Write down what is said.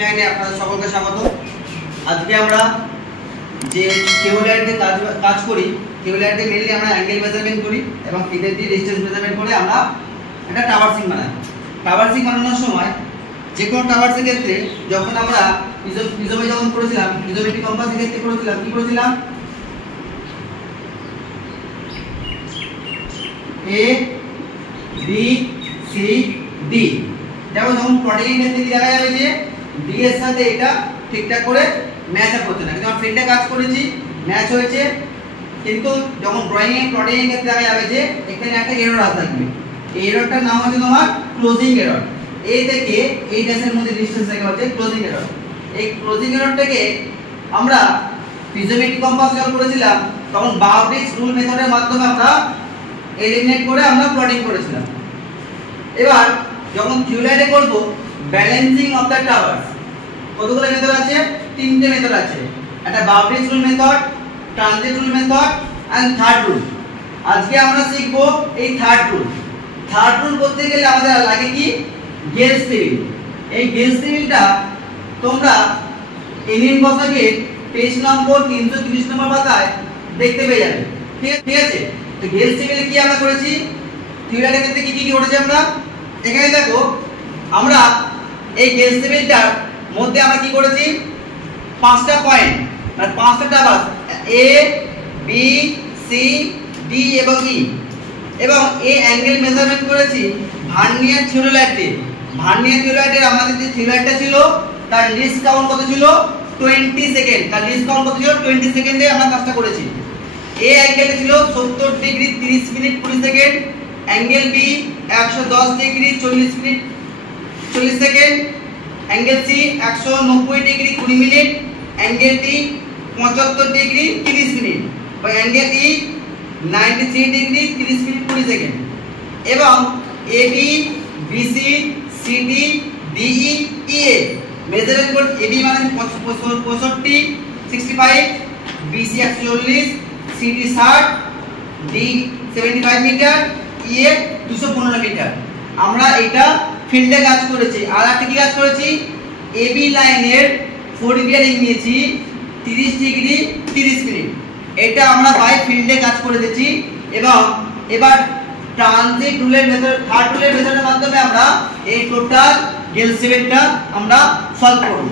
9 এ আপনাদের সকলকে স্বাগত। আজকে আমরা যে থিওরিতে কাজ করি, থিওরিতে মেইনলি আমরা অ্যাঙ্গেল মেজারমেন্ট করি এবং ফিগার দিয়ে ডিসটেন্স মেজারমেন্ট করে আমরা একটা টাওয়ারসিং বানাই। টাওয়ারসিং বানানোর সময় যে কোনো টাওয়ারসিং ক্ষেত্রে যখন আমরা প্রিজমে যখন করেছিলাম, প্রিজমেট্রিক কম্পাসের ক্ষেত্রে করেছিলাম, কি করেছিলাম? A B C D। যেমন প্লটিং এর ক্ষেত্রে দেখা যাবে যে D এর সাথে এটা ঠিকঠাক করে ম্যাচ আপ করছে না, কিন্তু আমরা ফিল্ডে কাজ করেছি, ম্যাচ হয়েছে। কিন্তু যখন ড্রয়িং এর প্লটিং এর ক্ষেত্রে দেখা যাবে যে এখানে একটা এরর থাকবে। এই এররটার নাম হচ্ছে তোমার ক্লোজিং এরর। এই থেকে এই ড্যাশের মধ্যে ডিসটেন্স থেকে হচ্ছে ক্লোজিং এরর। এই ক্লোজিং এররটাকে আমরা প্রিজমেট্রিক কম্পাস যখন করেছিলাম তখন বাউন্ডারিজ রুল মেথডের মাধ্যমে আমরা এলিমিনেট করে আমরা প্লটিং করেছিলাম। এবার যখন থিওরিতে করব ব্যালেন্সিং অফ দ্য টাওয়ারস, কতগুলো মেথড আছে? তিনটে মেথড আছে। একটা boundaries rule method, transit rule method and third rule. আজকে আমরা শিখব এই থার্ড রুল। থার্ড রুল করতে গেলে আমাদের লাগে কি? Gauge table. এই গেজ টেবিলটা তোমরা এনএন বসাকে পেজ নম্বর 330 নম্বর পাতায় দেখতে পেয়ে যাবে। ঠিক আছে? তো গেজ টেবিলে কি আমরা করেছি? থিওরির ক্ষেত্রে কি কি করেছি আমরা? এখানে দেখো, আমরা এই গেজ টেবিলটার মধ্যে আমরা কি করেছি? পাঁচটা পয়েন্ট মানে পাঁচটা tower A B C D এবং E, এবং এই অ্যাঙ্গেল মেজারমেন্ট করেছি ভার্নিয়ার থিওরিলাইট দিয়ে। ভার্নিয়ার থিওরিলাইটের আমাদের যে থিওরিলাইটটা ছিল তার লিস্ট কাউন্ট কত ছিল? 20 সেকেন্ড। তার লিস্ট কাউন্ট কত ছিল? 20 সেকেন্ডে আমরা কাজটা করেছি। A অ্যাঙ্গেল ছিল 70 degree 30 minute 20 second, angle B 110 degree 40 minute 40 second, angle C 190 degree 20 minute, angle D 75 degree 30 minute, বা angle E 93 degree 30 minute 20 second. এবং AB BC CD DE EA measurement করে AB মানে 65 65, BC 140, CD 60, D 75 metre, EA 215 metre. আমরা এটা ফিল্ডে কাজ করেছি। আর একটা কি কাজ করেছি? AB লাইনের ফোর বিয়ারিং নিয়েছি 30 ডিগ্রি 30 মিনিট। এটা আমরা বাই ফিল্ডে কাজ করে দিয়েছি। এবং এবার ট্রানজিট রুলের মেথড, থার্ড রুলের মেথডের মাধ্যমে আমরা এই টোটাল গেজ টেবিলটা আমরা সলভ করব।